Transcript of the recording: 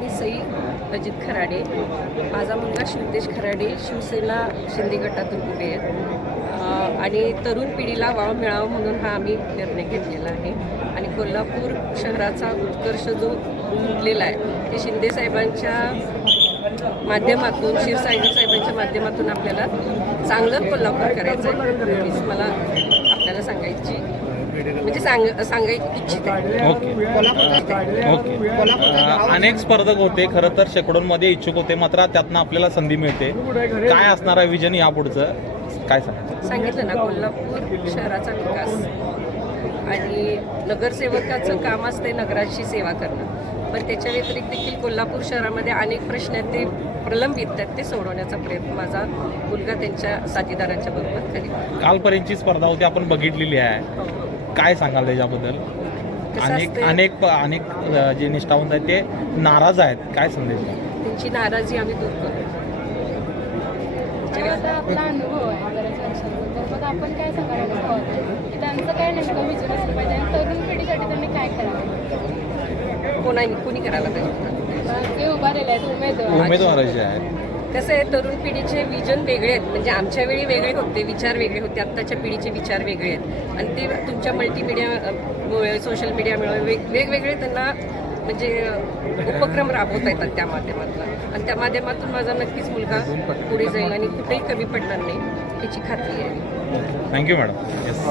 मी सई अजित खराडे. माझा मुलगा शिवतेश खराडे शिवसेना शिंदे गटातून उभे आहेत आणि तरुण पिढीला वाव मिळावा म्हणून हा आम्ही निर्णय घेतलेला आहे. आणि कोल्हापूर शहराचा उत्कर्ष जो उमटलेला आहे ते शिंदे साहेबांच्या माध्यमातून क्षीरसागर साहेबांच्या माध्यमातून आपल्याला चांगलं कोल्हापूर करायचं आहे. हीच मला आपल्याला सांगायची म्हणजे सांगायची इच्छित आहे. ओके. अनेक स्पर्धक होते, खरं तर शेकडोंमध्ये इच्छुक होते, मात्र त्यातनं आपल्याला संधी मिळते. काय असणार आहे विजन यापुढचं, काय सांगितलं ना, कोल्हापूर शहराचा विकास आणि नगरसेवकाचं काम असते नगराची सेवा करणं, पण त्याच्या व्यतिरिक्त देखील कोल्हापूर शहरामध्ये अनेक प्रश्न आहेत ते प्रलंबित आहेत, ते सोडवण्याचा प्रयत्न माझा मुलगा त्यांच्या साथीदारांच्या बरोबर करेल. कालपर्यंतची स्पर्धा होती, आपण बघितलेली आहे. काय सांगाल त्याच्याबद्दल? अनेक जे निष्ठावंत आहेत ते नाराज आहेत, काय संदेश? त्यांची नाराजी आम्ही दूर करू. आता आपला अनुभव आहे बऱ्याच वर्षांचा, तर मग आपण काय सांगायला की त्यांचं काय नेमकं विचार असलं पाहिजे आणि तरुण पिढीसाठी त्यांनी काय करावं? कोणी करायला पाहिजे? जे उभारलेले आहेत उमेदवार जे आहेत कसं आहे, तरुण पिढीचे विजन वेगळे आहेत. म्हणजे आमच्या वेळी वेगळे होते, विचार वेगळे होते, आत्ताच्या पिढीचे विचार वेगळे आहेत आणि ते तुमच्या मल्टीमीडियामुळे सोशल मीडियामुळे वेगवेगळे त्यांना म्हणजे उपक्रम राबवता येतात त्या माध्यमातून, आणि त्या माध्यमातून माझा नक्कीच मुलगा पुढे जाईल आणि कुठेही कमी पडणार नाही याची खात्री आहे. Thank you madam. येस.